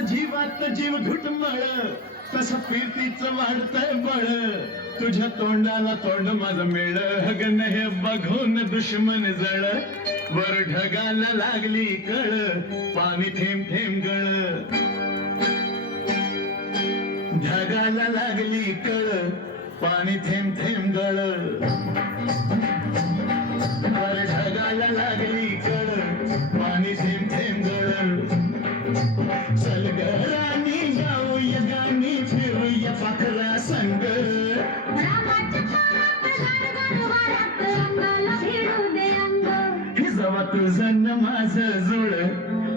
जीवात जीव घुटमळ तस प्रीतीचं वाढतंय बळ तुझ्या तोंडाला तोंड माझं मिळ हगन हे बघून दुश्मन जळ वर ढगाला लागली कळ पाणी थेंब थेंब गळ ढगाला लागली कळ पाणी थेंब थेंब गळ वर ढगाला लागली कळ पाणी थेंब थेंब गळ चल ग राणी जाऊया गाणी फिरूया पाखरा संग फिजवा तुझं न माझं जुळ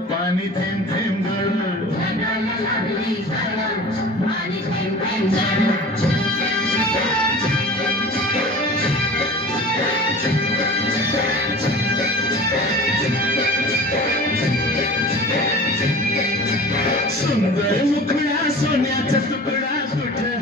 पाणी थेंब थेंब गळ सुंदर मुखडा सोन्याचा तुकडा कुठे